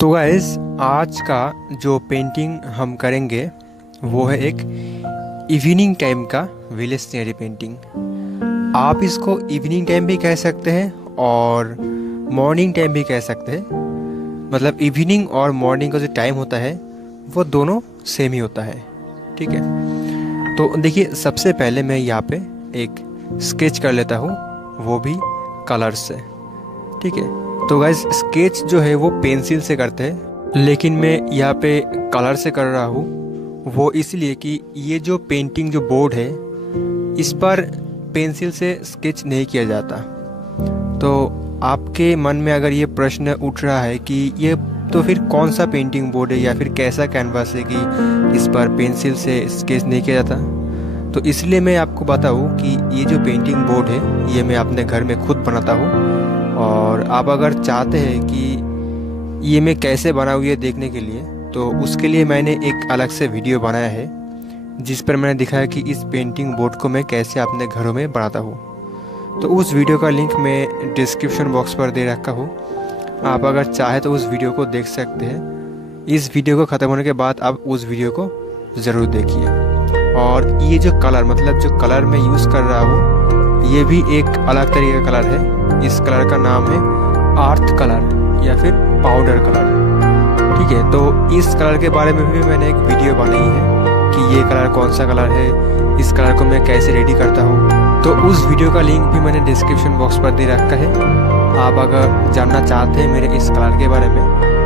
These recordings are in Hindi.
तो गाइस, आज का जो पेंटिंग हम करेंगे वो है एक इवनिंग टाइम का विलेज सीनरी पेंटिंग। आप इसको इवनिंग टाइम भी कह सकते हैं और मॉर्निंग टाइम भी कह सकते हैं। मतलब इवनिंग और मॉर्निंग का जो टाइम होता है वो दोनों सेम ही होता है। ठीक है, तो देखिए, सबसे पहले मैं यहाँ पे एक स्केच कर लेता हूँ, वो भी कलर से। ठीक है, तो गाइस स्केच जो है वो पेंसिल से करते हैं, लेकिन मैं यहाँ पे कलर से कर रहा हूँ। वो इसलिए कि ये जो पेंटिंग जो बोर्ड है इस पर पेंसिल से स्केच नहीं किया जाता। तो आपके मन में अगर ये प्रश्न उठ रहा है कि ये तो फिर कौन सा पेंटिंग बोर्ड है या फिर कैसा कैनवास है कि इस पर पेंसिल से स्केच नहीं किया जाता, तो इसलिए मैं आपको बताऊँ कि ये जो पेंटिंग बोर्ड है ये मैं अपने घर में खुद बनाता हूँ। और आप अगर चाहते हैं कि ये मैं कैसे बनाऊँ ये देखने के लिए, तो उसके लिए मैंने एक अलग से वीडियो बनाया है जिस पर मैंने दिखाया कि इस पेंटिंग बोर्ड को मैं कैसे अपने घरों में बनाता हूँ। तो उस वीडियो का लिंक मैं डिस्क्रिप्शन बॉक्स पर दे रखा हूँ। आप अगर चाहे तो उस वीडियो को देख सकते हैं। इस वीडियो को ख़त्म होने के बाद आप उस वीडियो को ज़रूर देखिए। और ये जो कलर, मतलब जो कलर मैं यूज़ कर रहा हूँ, ये भी एक अलग तरीके का कलर है। इस कलर का नाम है अर्थ कलर या फिर पाउडर कलर। ठीक है, तो इस कलर के बारे में भी मैंने एक वीडियो बनाई है कि ये कलर कौन सा कलर है, इस कलर को मैं कैसे रेडी करता हूँ। तो उस वीडियो का लिंक भी मैंने डिस्क्रिप्शन बॉक्स पर दे रखा है। आप अगर जानना चाहते हैं मेरे इस कलर के बारे में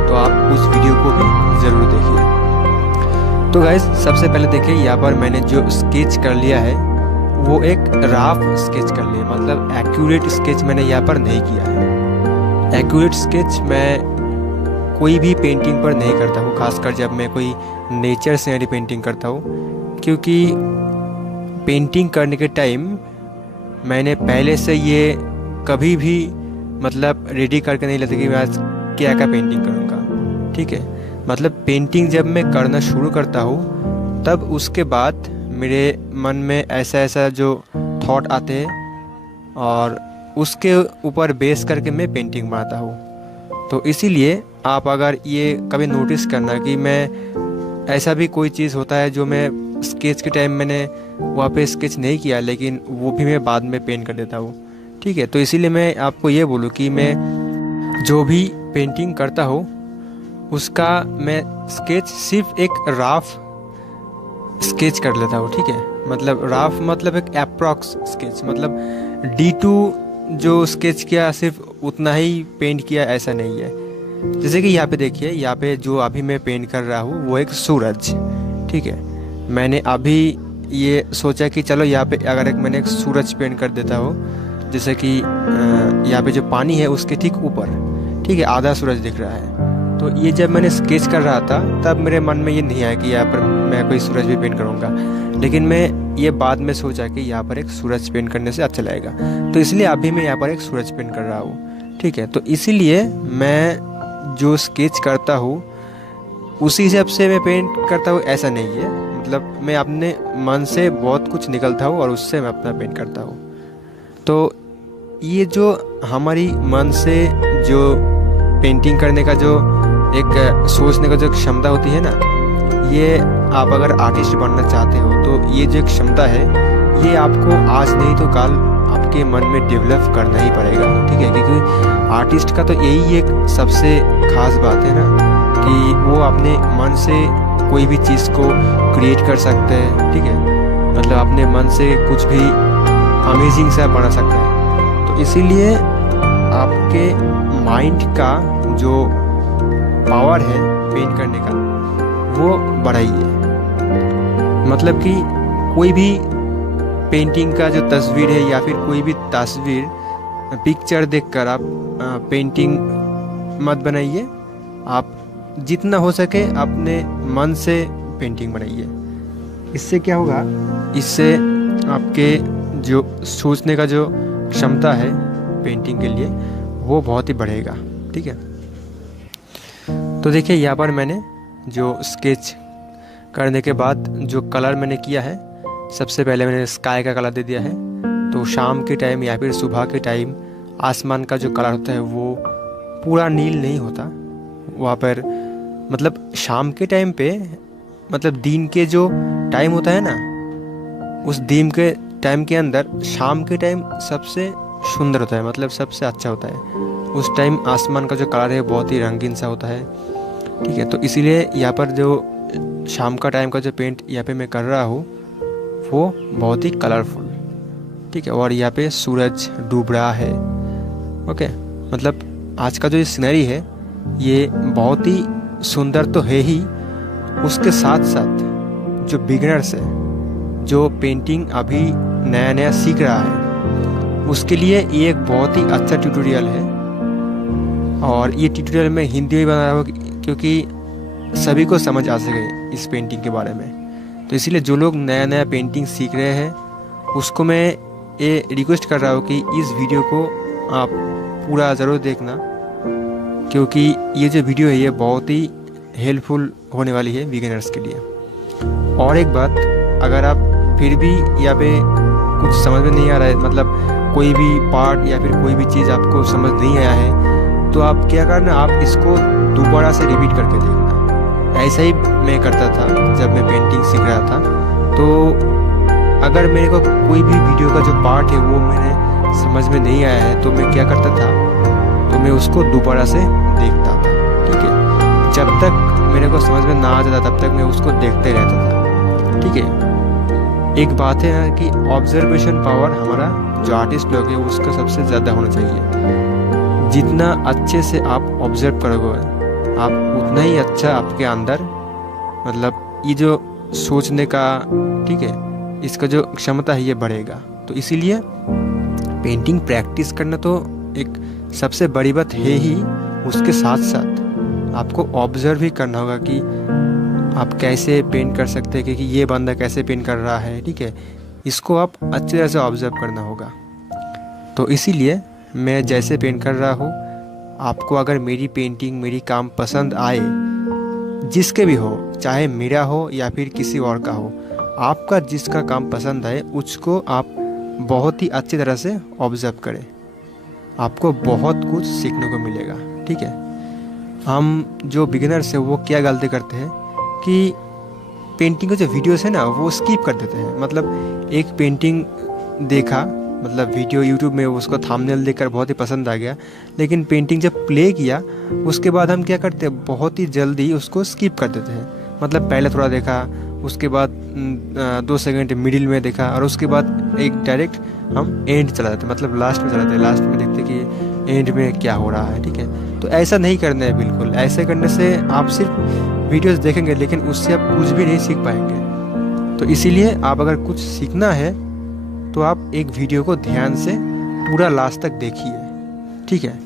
तो आप उस वीडियो को भी ज़रूर देखिए। तो गाइस, सबसे पहले देखिए, यहाँ पर मैंने जो स्केच कर लिया है वो एक राफ स्केच कर लिया। मतलब एक्यूरेट स्केच मैंने यहाँ पर नहीं किया है। एक्यूरेट स्केच मैं कोई भी पेंटिंग पर नहीं करता हूँ, खासकर जब मैं कोई नेचर सीनरी पेंटिंग करता हूँ, क्योंकि पेंटिंग करने के टाइम मैंने पहले से ये कभी भी मतलब रेडी करके नहीं लेते कि मैं आज क्या क्या पेंटिंग करूँगा। ठीक है, मतलब पेंटिंग जब मैं करना शुरू करता हूँ तब उसके बाद मेरे मन में ऐसा ऐसा जो थॉट आते हैं और उसके ऊपर बेस करके मैं पेंटिंग बनाता हूँ। तो इसीलिए आप अगर ये कभी नोटिस करना कि मैं ऐसा भी कोई चीज़ होता है जो मैं स्केच के टाइम मैंने वहाँ पे स्केच नहीं किया, लेकिन वो भी मैं बाद में पेंट कर देता हूँ। ठीक है, तो इसीलिए मैं आपको ये बोलूँ कि मैं जो भी पेंटिंग करता हूँ उसका मैं स्केच सिर्फ एक राफ स्केच कर लेता हूँ। ठीक है, मतलब राफ मतलब एक अप्रॉक्स स्केच, मतलब D2 जो स्केच किया सिर्फ उतना ही पेंट किया, ऐसा नहीं है। जैसे कि यहाँ पे देखिए, यहाँ पे जो अभी मैं पेंट कर रहा हूँ वो एक सूरज। ठीक है, मैंने अभी ये सोचा कि चलो यहाँ पे अगर मैंने एक सूरज पेंट कर देता हूँ, जैसे कि यहाँ पे जो पानी है उसके ठीक ऊपर, ठीक है, आधा सूरज दिख रहा है। तो ये जब मैंने स्केच कर रहा था तब मेरे मन में ये नहीं आया कि यहाँ पर मैं कोई सूरज भी पेंट करूँगा, लेकिन मैं ये बाद में सोचा कि यहाँ पर एक सूरज पेंट करने से अच्छा लगेगा, तो इसलिए अभी मैं यहाँ पर एक सूरज पेंट कर रहा हूँ। ठीक है, तो इसीलिए मैं जो स्केच करता हूँ उसी हिसाब से मैं पेंट करता हूँ, ऐसा नहीं है। मतलब मैं अपने मन से बहुत कुछ निकलता हूँ और उससे मैं अपना पेंट करता हूँ। तो ये जो हमारी मन से जो पेंटिंग करने का जो एक सोचने का जो क्षमता होती है ना, ये आप अगर आर्टिस्ट बनना चाहते हो तो ये जो क्षमता है ये आपको आज नहीं तो कल आपके मन में डेवलप करना ही पड़ेगा। ठीक है, क्योंकि आर्टिस्ट का तो यही एक सबसे खास बात है ना कि वो अपने मन से कोई भी चीज़ को क्रिएट कर सकते हैं। ठीक है, मतलब अपने मन से कुछ भी अमेजिंग सा बना सकता है। तो इसीलिए आपके माइंड का जो पावर है पेंट करने का वो बढ़ाइए। मतलब कि कोई भी पेंटिंग का जो तस्वीर है या फिर कोई भी तस्वीर पिक्चर देखकर आप पेंटिंग मत बनाइए। आप जितना हो सके अपने मन से पेंटिंग बनाइए। इससे क्या होगा, इससे आपके जो सोचने का जो क्षमता है पेंटिंग के लिए वो बहुत ही बढ़ेगा। ठीक है, तो देखिए, यहाँ पर मैंने जो स्केच करने के बाद जो कलर मैंने किया है, सबसे पहले मैंने स्काई का कलर दे दिया है। तो शाम के टाइम या फिर सुबह के टाइम आसमान का जो कलर होता है वो पूरा नील नहीं होता, वहाँ पर मतलब शाम के टाइम पे, मतलब दिन के जो टाइम होता है ना, उस दिन के टाइम के अंदर शाम के टाइम सबसे सुंदर होता है, मतलब सबसे अच्छा होता है। उस टाइम आसमान का जो कलर है बहुत ही रंगीन सा होता है, ठीक है। तो इसीलिए यहाँ पर जो शाम का टाइम का जो पेंट यहाँ पे मैं कर रहा हूँ वो बहुत ही कलरफुल, ठीक है। और यहाँ पे सूरज डूब रहा है, ओके। मतलब आज का जो ये सीनरी है ये बहुत ही सुंदर तो है ही, उसके साथ साथ जो बिगिनर्स है, जो पेंटिंग अभी नया नया सीख रहा है, उसके लिए ये एक बहुत ही अच्छा ट्यूटोरियल है। और ये ट्यूटोरियल मैं हिंदी में बना रहा हूँ क्योंकि सभी को समझ आ सके इस पेंटिंग के बारे में। तो इसीलिए जो लोग नया नया पेंटिंग सीख रहे हैं उसको मैं ये रिक्वेस्ट कर रहा हूँ कि इस वीडियो को आप पूरा ज़रूर देखना, क्योंकि ये जो वीडियो है ये बहुत ही हेल्पफुल होने वाली है बिगिनर्स के लिए। और एक बात, अगर आप फिर भी यहाँ पे कुछ समझ में नहीं आ रहा है, मतलब कोई भी पार्ट या फिर कोई भी चीज़ आपको समझ नहीं आया है, तो आप क्या करना, आप इसको दोबारा से रिपीट करके देखना। ऐसा ही मैं करता था जब मैं पेंटिंग सीख रहा था। तो अगर मेरे को कोई भी वीडियो का जो पार्ट है वो मैंने समझ में नहीं आया है तो मैं क्या करता था, तो मैं उसको दोबारा से देखता था, ठीक है। जब तक मेरे को समझ में ना आ जाता तब तक मैं उसको देखते रहता था, ठीक है। एक बात है ना कि ऑब्जर्वेशन पावर हमारा जो आर्टिस्ट लोग है उसका सबसे ज़्यादा होना चाहिए। जितना अच्छे से आप ऑब्जर्व करोगे आप उतना ही अच्छा आपके अंदर, मतलब ये जो सोचने का, ठीक है, इसका जो क्षमता है ये बढ़ेगा। तो इसीलिए पेंटिंग प्रैक्टिस करना तो एक सबसे बड़ी बात है ही, उसके साथ साथ आपको ऑब्जर्व भी करना होगा कि आप कैसे पेंट कर सकते हैं, कि ये बंदा कैसे पेंट कर रहा है, ठीक है। इसको आप अच्छी तरह से ऑब्जर्व करना होगा। तो इसीलिए मैं जैसे पेंट कर रहा हूँ, आपको अगर मेरी पेंटिंग, मेरी काम पसंद आए, जिसके भी हो, चाहे मेरा हो या फिर किसी और का हो, आपका जिसका काम पसंद आए उसको आप बहुत ही अच्छी तरह से ऑब्जर्व करें। आपको बहुत कुछ सीखने को मिलेगा, ठीक है। हम जो बिगिनर्स है वो क्या गलती करते हैं कि पेंटिंग के जो वीडियोस है ना वो स्किप कर देते हैं। मतलब एक पेंटिंग देखा, मतलब वीडियो यूट्यूब में, उसको थंबनेल देखकर बहुत ही पसंद आ गया, लेकिन पेंटिंग जब प्ले किया उसके बाद हम क्या करते हैं, बहुत ही जल्दी उसको स्किप कर देते हैं। मतलब पहले थोड़ा देखा, उसके बाद 2 सेकंड मिडिल में देखा, और उसके बाद एक डायरेक्ट हम एंड चला जाते हैं, मतलब लास्ट में चला जाते हैं। लास्ट में देखते कि एंड में क्या हो रहा है, ठीक है। तो ऐसा नहीं करना है बिल्कुल। ऐसे करने से आप सिर्फ वीडियोस देखेंगे लेकिन उससे आप कुछ भी नहीं सीख पाएंगे। तो इसीलिए आप अगर कुछ सीखना है तो आप एक वीडियो को ध्यान से पूरा लास्ट तक देखिए, ठीक है।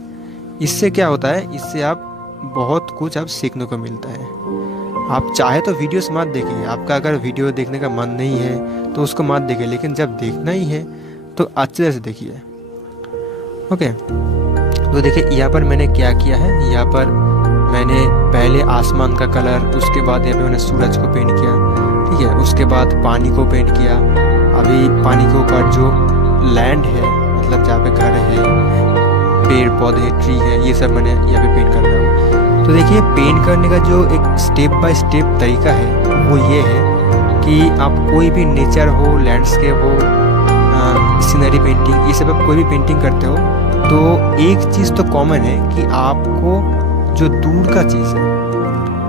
इससे क्या होता है, इससे आप बहुत कुछ आप सीखने को मिलता है। आप चाहे तो वीडियोस मत देखिए, आपका अगर वीडियो देखने का मन नहीं है तो उसको मत देखिए, लेकिन जब देखना ही है तो अच्छे तरह से देखिए, ओके। तो देखिए यहाँ पर मैंने क्या किया है, यहाँ पर मैंने पहले आसमान का कलर, उसके बाद यहाँ पे मैंने सूरज को पेंट किया, ठीक है। उसके बाद पानी को पेंट किया। अभी पानी के ऊपर जो लैंड है, मतलब जहाँ पे घर है, पेड़ पौधे, ट्री है, ये सब मैंने यहाँ पे पेंट कर रहा हूँ। तो देखिए पेंट करने का जो एक स्टेप बाय स्टेप तरीका है वो ये है कि आप कोई भी नेचर हो, लैंडस्केप हो, सीनरी पेंटिंग, ये सब आप कोई भी पेंटिंग करते हो तो एक चीज़ तो कॉमन है कि आपको जो दूर का चीज़ है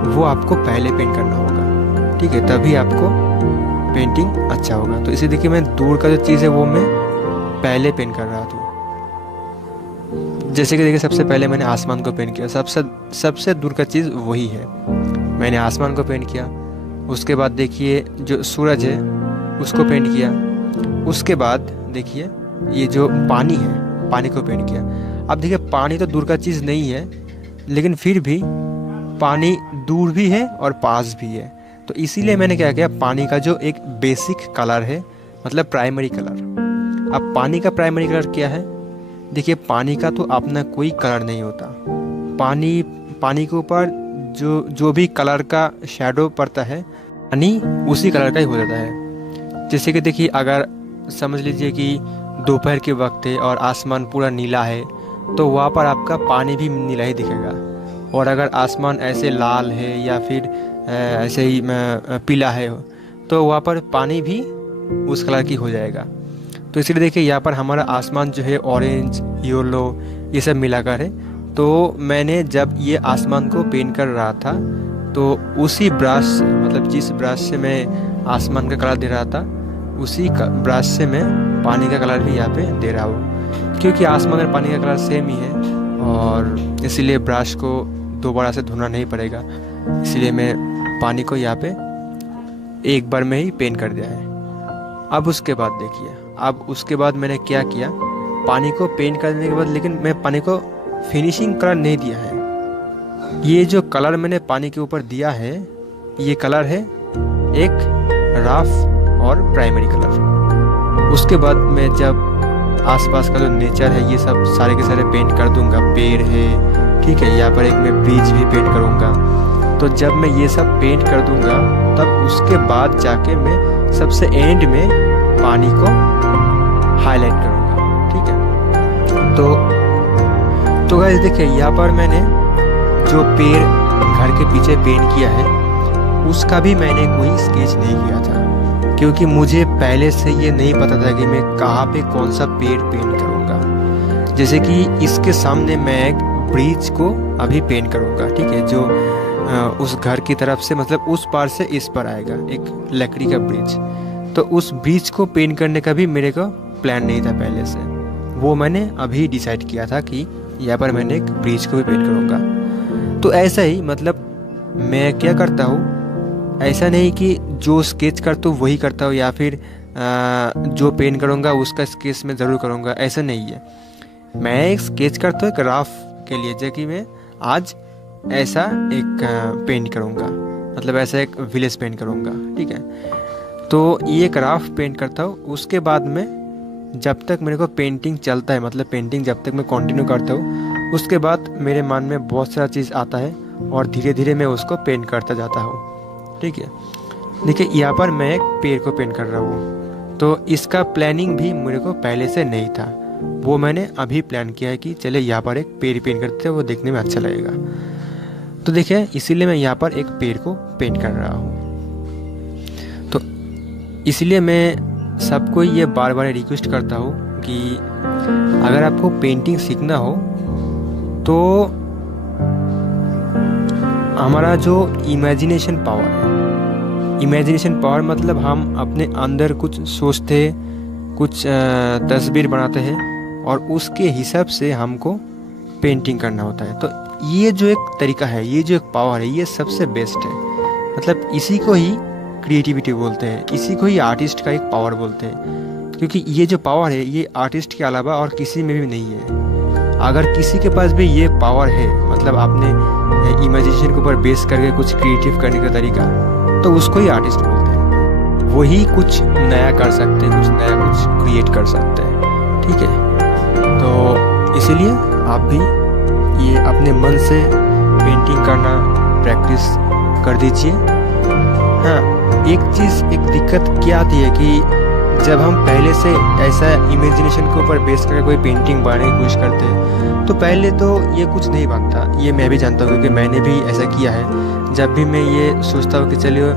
वो आपको पहले पेंट करना होगा, ठीक है, तभी आपको पेंटिंग अच्छा होगा। तो इसे देखिए मैं दूर का जो चीज़ है वो मैं पहले पेंट कर रहा था। जैसे कि देखिए सबसे पहले मैंने आसमान को पेंट किया, सबसे दूर का चीज़ वही है, मैंने आसमान को पेंट किया। उसके बाद देखिए जो सूरज है उसको पेंट किया। उसके बाद देखिए ये जो पानी है, पानी को पेंट किया। अब देखिए पानी तो दूर का चीज़ नहीं है, लेकिन फिर भी पानी दूर भी है और पास भी है। तो इसीलिए मैंने क्या किया, पानी का जो एक बेसिक कलर है, मतलब प्राइमरी कलर। अब पानी का प्राइमरी कलर क्या है, देखिए पानी का तो अपना कोई कलर नहीं होता। पानी के ऊपर जो भी कलर का शैडो पड़ता है, पानी उसी कलर का ही हो जाता है। जैसे कि देखिए अगर समझ लीजिए कि दोपहर के वक्त है और आसमान पूरा नीला है, तो वहाँ पर आपका पानी भी नीला ही दिखेगा। और अगर आसमान ऐसे लाल है या फिर ऐसे ही पीला है तो वहाँ पर पानी भी उस कलर की हो जाएगा। तो इसलिए देखिए यहाँ पर हमारा आसमान जो है ऑरेंज, येलो ये सब मिलाकर है। तो मैंने जब ये आसमान को पेंट कर रहा था तो उसी ब्रश से, मतलब जिस ब्रश से मैं आसमान का कलर दे रहा था उसी ब्रश से मैं पानी का कलर भी यहाँ पे दे रहा हूँ, क्योंकि आसमान और पानी का कलर सेम ही है और इसीलिए ब्रश को दोबारा से धोना नहीं पड़ेगा। इसलिए मैं पानी को यहाँ पे एक बार में ही पेंट कर दिया है। अब उसके बाद देखिए, अब उसके बाद मैंने क्या किया, पानी को पेंट करने के बाद लेकिन मैं पानी को फिनिशिंग कलर नहीं दिया है। ये जो कलर मैंने पानी के ऊपर दिया है ये कलर है एक रफ और प्राइमरी कलर। उसके बाद मैं जब आसपास का जो नेचर है ये सब सारे के सारे पेंट कर दूंगा, पेड़ है, ठीक है, यहाँ पर एक मैं ब्रिज भी पेंट करूंगा। तो जब मैं ये सब पेंट कर दूंगा तब उसके बाद जाके मैं सबसे एंड में पानी को हाईलाइट करूंगा, ठीक है। तो गाइस देखिए यहाँ पर मैंने जो पेड़ घर के पीछे पेंट किया है उसका भी मैंने कोई स्केच नहीं किया था, क्योंकि मुझे पहले से ये नहीं पता था कि मैं कहाँ पे कौन सा पेड़ पेंट करूँगा। जैसे कि इसके सामने मैं एक ब्रिज को अभी पेंट करूँगा, ठीक है, जो उस घर की तरफ से मतलब उस पार से इस पर आएगा, एक लकड़ी का ब्रिज। तो उस ब्रिज को पेंट करने का भी मेरे को प्लान नहीं था पहले से, वो मैंने अभी डिसाइड किया था कि यहाँ पर मैंने एक ब्रिज को भी पेंट करूँगा। तो ऐसा ही मतलब मैं क्या करता हूँ, ऐसा नहीं कि जो स्केच करता हूँ वही करता हूँ या फिर जो पेंट करूँगा उसका स्केच मैं ज़रूर करूँगा, ऐसा नहीं है। मैं एक स्केच करता हूँ एक राफ के लिए, जो कि मैं आज ऐसा एक पेंट करूँगा, मतलब ऐसा एक विलेज पेंट करूँगा, ठीक है। तो ये एक राफ पेंट करता हूँ। उसके बाद में जब तक मेरे को पेंटिंग चलता है, मतलब पेंटिंग जब तक मैं कंटिन्यू करता हूँ, उसके बाद मेरे मन में बहुत सारा चीज़ आता है और धीरे धीरे मैं उसको पेंट करता जाता हूँ, ठीक है। देखिए यहाँ पर मैं एक पेड़ को पेंट कर रहा हूँ, तो इसका प्लानिंग भी मेरे को पहले से नहीं था, वो मैंने अभी प्लान किया है कि चले यहाँ पर एक पेड़ पेंट करते हैं, वो देखने में अच्छा लगेगा। तो देखिए इसीलिए मैं यहाँ पर एक पेड़ को पेंट कर रहा हूँ। तो इसलिए मैं सबको ये बार बार रिक्वेस्ट करता हूँ कि अगर आपको पेंटिंग सीखना हो तो हमारा जो इमेजिनेशन पावर है, इमेजिनेशन पावर मतलब हम अपने अंदर कुछ सोचते, कुछ तस्वीर बनाते हैं और उसके हिसाब से हमको पेंटिंग करना होता है। तो ये जो एक तरीका है, ये जो एक पावर है, ये सबसे बेस्ट है। मतलब इसी को ही क्रिएटिविटी बोलते हैं, इसी को ही आर्टिस्ट का एक पावर बोलते हैं, क्योंकि ये जो पावर है ये आर्टिस्ट के अलावा और किसी में भी नहीं है। अगर किसी के पास भी ये पावर है, मतलब आपने इमेजिनेशन के ऊपर बेस करके कुछ क्रिएटिव करने का तरीका, तो उसको ही आर्टिस्ट बोलते हैं। वही कुछ नया कर सकते हैं, कुछ नया कुछ क्रिएट कर सकते हैं, ठीक है। तो इसीलिए आप भी ये अपने मन से पेंटिंग करना प्रैक्टिस कर दीजिए। हाँ, एक चीज़, एक दिक्कत क्या आती है कि जब हम पहले से ऐसा इमेजिनेशन के ऊपर बेस करके कोई पेंटिंग बनाने की कोशिश करते हैं तो पहले तो ये कुछ नहीं बनता, ये मैं भी जानता हूँ, क्योंकि मैंने भी ऐसा किया है। जब भी मैं ये सोचता हूँ कि चलिए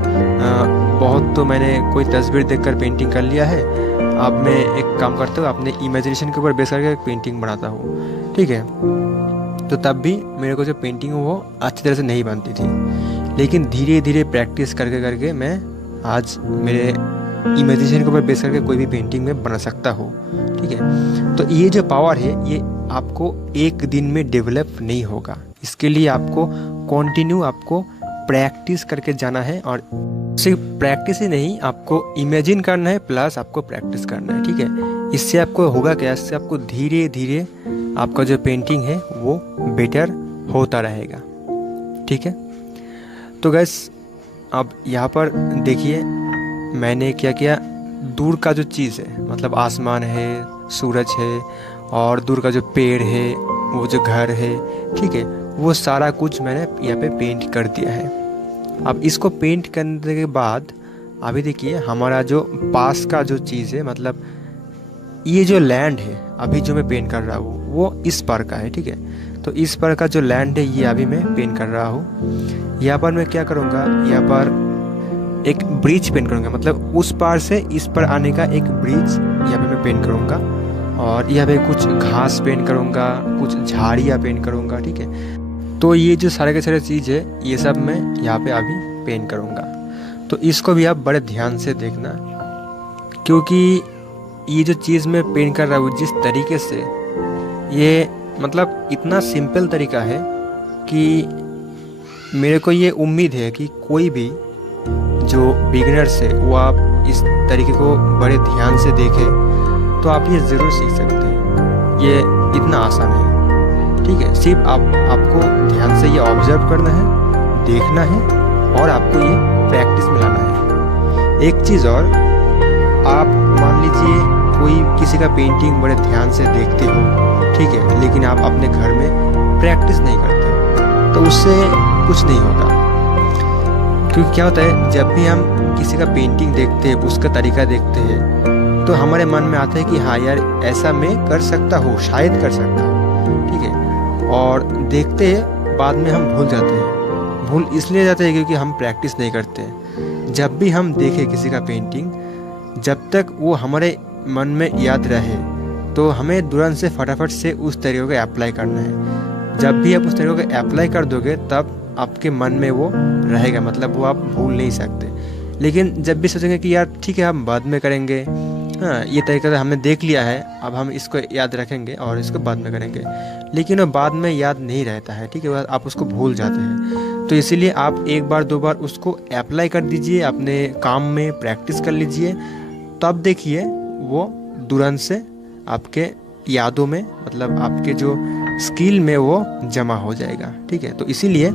बहुत तो मैंने कोई तस्वीर देखकर पेंटिंग कर लिया है, अब मैं एक काम करता हूँ अपने इमेजिनेशन के ऊपर बेस करके एक पेंटिंग बनाता हूँ, ठीक है। तो तब भी मेरे को जो पेंटिंग वो अच्छी तरह से नहीं बनती थी, लेकिन धीरे धीरे प्रैक्टिस करके करके मैं आज मेरे इमेजिनेशन के ऊपर बेस करके कोई भी पेंटिंग में बना सकता हूँ, ठीक है। तो ये जो पावर है ये आपको एक दिन में डेवलप नहीं होगा, इसके लिए आपको कंटिन्यू आपको प्रैक्टिस करके जाना है। और सिर्फ प्रैक्टिस ही नहीं, आपको इमेजिन करना है प्लस आपको प्रैक्टिस करना है, ठीक है। इससे आपको होगा क्या, इससे आपको धीरे धीरे आपका जो पेंटिंग है वो बेटर होता रहेगा, ठीक है। तो गैस अब यहाँ पर देखिए मैंने क्या किया, दूर का जो चीज़ है, मतलब आसमान है, सूरज है और दूर का जो पेड़ है, वो जो घर है, ठीक है, वो सारा कुछ मैंने यहाँ पे पेंट कर दिया है। अब इसको पेंट करने के बाद अभी देखिए हमारा जो पास का जो चीज़ है, मतलब ये जो लैंड है अभी जो मैं पेंट कर रहा हूँ वो इस पार का है, ठीक है। तो इस पर का जो लैंड है ये अभी मैं पेंट कर रहा हूँ। यहाँ पर मैं क्या करूँगा, यहाँ पर एक ब्रिज पेंट करूँगा, मतलब उस पार से इस पर आने का एक ब्रिज यहाँ पे मैं पेंट करूँगा। और यहाँ पे कुछ घास पेंट करूँगा, कुछ झाड़ियाँ पेंट करूँगा, ठीक है। तो ये जो सारे के सारे चीज़ है ये सब मैं यहाँ पे अभी पेंट करूँगा। तो इसको भी आप बड़े ध्यान से देखना, क्योंकि ये जो चीज़ मैं पेंट कर रहा हूँ जिस तरीके से, ये मतलब इतना सिंपल तरीका है कि मेरे को ये उम्मीद है कि कोई भी जो बिगिनर्स है वो आप इस तरीके को बड़े ध्यान से देखें तो आप ये ज़रूर सीख सकते हैं। ये इतना आसान है, ठीक है। सिर्फ आपको ध्यान से ये ऑब्जर्व करना है, देखना है और आपको ये प्रैक्टिस में लाना है। एक चीज़ और, आप मान लीजिए कोई किसी का पेंटिंग बड़े ध्यान से देखते हो, ठीक है, लेकिन आप अपने घर में प्रैक्टिस नहीं करते हो तो उससे कुछ नहीं होगा। क्योंकि क्या होता है, जब भी हम किसी का पेंटिंग देखते हैं, उसका तरीका देखते हैं, तो हमारे मन में आता है कि हाँ यार ऐसा मैं कर सकता हूँ, शायद कर सकता हूँ, ठीक है। और देखते हैं बाद में हम भूल जाते हैं। भूल इसलिए जाते हैं क्योंकि हम प्रैक्टिस नहीं करते। जब भी हम देखें किसी का पेंटिंग, जब तक वो हमारे मन में याद रहे तो हमें तुरंत से फटाफट से उस तरीके को अप्लाई करना है। जब भी आप उस तरीके को अप्लाई कर दोगे तब आपके मन में वो रहेगा, मतलब वो आप भूल नहीं सकते। लेकिन जब भी सोचेंगे कि यार ठीक है हम बाद में करेंगे, हाँ ये तरीका तो हमने देख लिया है, अब हम इसको याद रखेंगे और इसको बाद में करेंगे, लेकिन वो बाद में याद नहीं रहता है, ठीक है, आप उसको भूल जाते हैं। तो इसीलिए आप एक बार दो बार उसको अप्लाई कर दीजिए, अपने काम में प्रैक्टिस कर लीजिए, तब देखिए वो तुरंत से आपके यादों में, मतलब आपके जो स्किल में वो जमा हो जाएगा, ठीक है। तो इसीलिए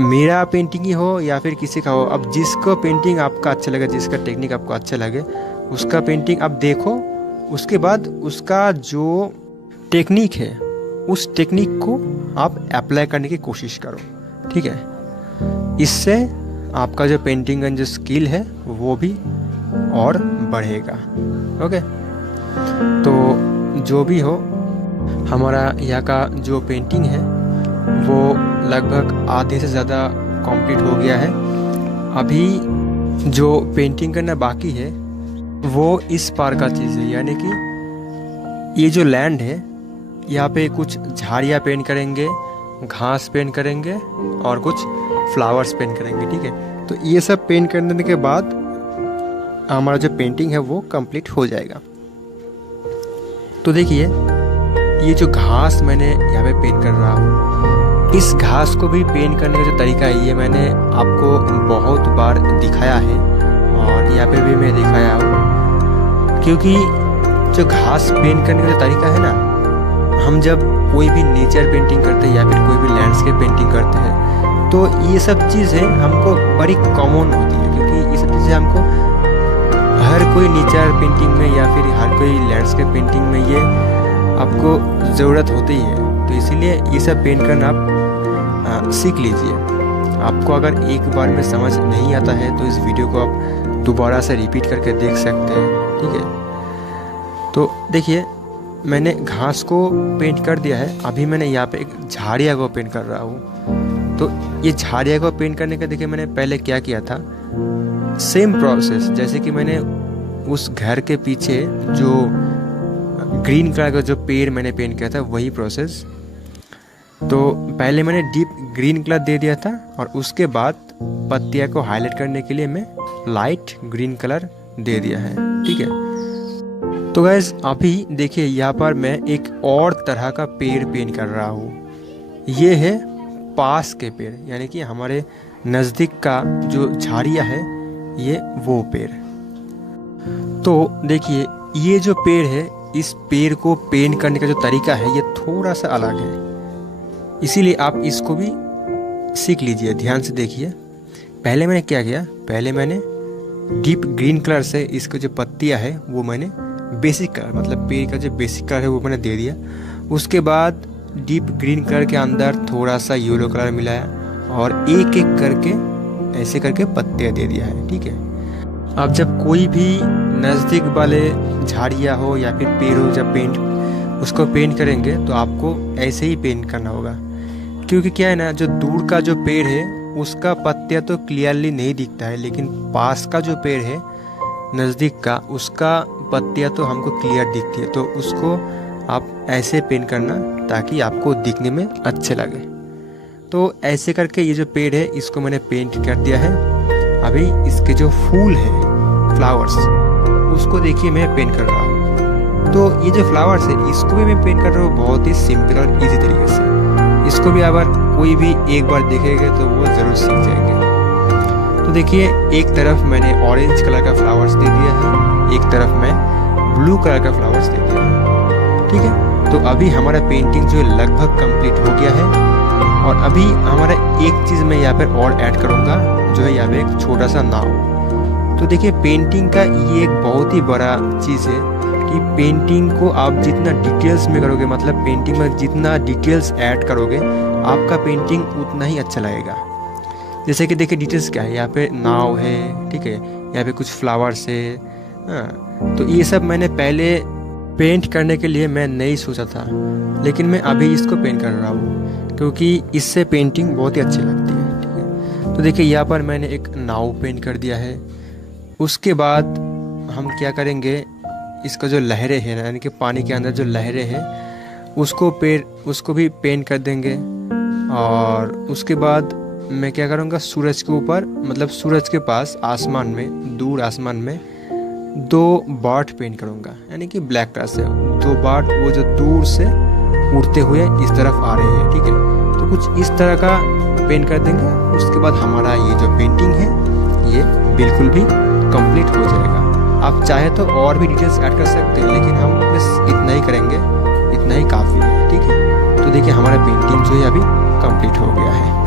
मेरा पेंटिंग ही हो या फिर किसी का हो, अब जिसको पेंटिंग आपका अच्छा लगे, जिसका टेक्निक आपको अच्छा लगे, उसका पेंटिंग आप देखो, उसके बाद उसका जो टेक्निक है उस टेक्निक को आप अप्लाई करने की कोशिश करो, ठीक है। इससे आपका जो पेंटिंग का जो स्किल है वो भी और बढ़ेगा, ओके। तो जो भी हो, हमारा यहाँ का जो पेंटिंग है वो लगभग आधे से ज़्यादा कंप्लीट हो गया है। अभी जो पेंटिंग करना बाकी है वो इस पार का चीज़ है, यानी कि ये जो लैंड है यहाँ पे कुछ झाड़ियाँ पेंट करेंगे, घास पेंट करेंगे और कुछ फ्लावर्स पेंट करेंगे, ठीक है। तो ये सब पेंट करने के बाद हमारा जो पेंटिंग है वो कंप्लीट हो जाएगा। तो देखिए ये जो घास मैंने यहाँ पे पेंट कर रहा हूँ, इस घास को भी पेंट करने का जो तरीका है ये मैंने आपको बहुत बार दिखाया है और यहाँ पे भी मैं दिखाया हूँ। क्योंकि जो घास पेंट करने का जो तरीका है ना, हम जब कोई भी नेचर पेंटिंग करते हैं या फिर कोई भी लैंडस्केप पेंटिंग करते हैं तो ये सब चीज़ें हमको बड़ी कॉमन होती है, क्योंकि ये सब चीज़ें हमको हर कोई नेचर पेंटिंग में या फिर हर कोई लैंडस्केप पेंटिंग में ये आपको ज़रूरत होती है। तो इसीलिए ये सब पेंट करना आप सीख लीजिए। आपको अगर एक बार में समझ नहीं आता है तो इस वीडियो को आप दोबारा से रिपीट करके देख सकते हैं, ठीक है। तो देखिए मैंने घास को पेंट कर दिया है, अभी मैंने यहाँ पे एक झाड़िया को पेंट कर रहा हूँ। तो ये झाड़िया को पेंट करने का देखिए मैंने पहले क्या किया था, सेम प्रोसेस जैसे कि मैंने उस घर के पीछे जो ग्रीन कलर का जो पेड़ मैंने पेंट किया था वही प्रोसेस। तो पहले मैंने डीप ग्रीन कलर दे दिया था और उसके बाद पत्तियां को हाईलाइट करने के लिए मैं लाइट ग्रीन कलर दे दिया है, ठीक है। तो गाइस अभी देखिए यहाँ पर मैं एक और तरह का पेड़ पेंट कर रहा हूँ। ये है पास के पेड़, यानी कि हमारे नज़दीक का जो झाड़िया है ये वो पेड़। तो देखिए ये जो पेड़ है, इस पेड़ को पेंट करने का जो तरीका है ये थोड़ा सा अलग है, इसीलिए आप इसको भी सीख लीजिए, ध्यान से देखिए। पहले मैंने क्या किया, पहले मैंने डीप ग्रीन कलर से इसको जो पत्तियां है वो मैंने बेसिक कलर, मतलब पेड़ का जो बेसिक कलर है वो मैंने दे दिया। उसके बाद डीप ग्रीन कलर के अंदर थोड़ा सा येलो कलर मिलाया और एक एक करके ऐसे करके पत्तियां दे दिया है, ठीक है। अब जब कोई भी नज़दीक वाले झाड़ियाँ हो या फिर पेड़ हो, जब पेंट उसको पेंट करेंगे तो आपको ऐसे ही पेंट करना होगा, क्योंकि क्या है ना, जो दूर का जो पेड़ है उसका पत्तियाँ तो क्लियरली नहीं दिखता है, लेकिन पास का जो पेड़ है नज़दीक का, उसका पत्तियाँ तो हमको क्लियर दिखती है। तो उसको आप ऐसे पेंट करना ताकि आपको दिखने में अच्छे लगे। तो ऐसे करके ये जो पेड़ है इसको मैंने पेंट कर दिया है। अभी इसके जो फूल है, फ्लावर्स, उसको देखिए मैं पेंट कर रहा हूँ। तो ये जो फ्लावर्स है इसको भी मैं पेंट कर रहा हूँ बहुत ही सिंपल और इजी तरीके से। इसको भी अगर कोई भी एक बार देखेगा तो वो ज़रूर सीख जाएंगे। तो देखिए, एक तरफ मैंने ऑरेंज कलर का फ्लावर्स दे दिया है, एक तरफ मैं ब्लू कलर का फ्लावर्स दे दिया है। ठीक है, तो अभी हमारा पेंटिंग जो लगभग कंप्लीट हो गया है। और अभी हमारा एक चीज़ मैं यहाँ पर और ऐड करूँगा, जो है यहाँ पे एक छोटा सा नाव। तो देखिए, पेंटिंग का ये एक बहुत ही बड़ा चीज़ है कि पेंटिंग को आप जितना डिटेल्स में करोगे, मतलब पेंटिंग में जितना डिटेल्स ऐड करोगे, आपका पेंटिंग उतना ही अच्छा लगेगा। जैसे कि देखिए डिटेल्स क्या है, यहाँ पे नाव है, ठीक है, यहाँ पे कुछ फ्लावर्स है। हाँ, तो ये सब मैंने पहले पेंट करने के लिए मैं नहीं सोचा था, लेकिन मैं अभी इसको पेंट कर रहा हूँ क्योंकि इससे पेंटिंग बहुत ही अच्छी लगती है। ठीक है, तो देखिए यहाँ पर मैंने एक नाव पेंट कर दिया है। उसके बाद हम क्या करेंगे, इसका जो लहरें हैं, यानी कि पानी के अंदर जो लहरें हैं, उसको भी पेंट कर देंगे। और उसके बाद मैं क्या करूँगा, सूरज के ऊपर, मतलब सूरज के पास आसमान में, दूर आसमान में 2 बर्ड पेंट करूँगा, यानी कि ब्लैक कलर से 2 बर्ड, वो जो दूर से उड़ते हुए इस तरफ आ रहे हैं। ठीक है, तो कुछ इस तरह का पेंट कर देंगे। उसके बाद हमारा ये जो पेंटिंग है ये बिल्कुल भी कंप्लीट हो जाएगा। आप चाहे तो और भी डिटेल्स ऐड कर सकते हैं, लेकिन हम बस इतना ही करेंगे, इतना ही काफ़ी है। ठीक है, तो देखिए हमारा पेंटिंग जो है अभी कंप्लीट हो गया है।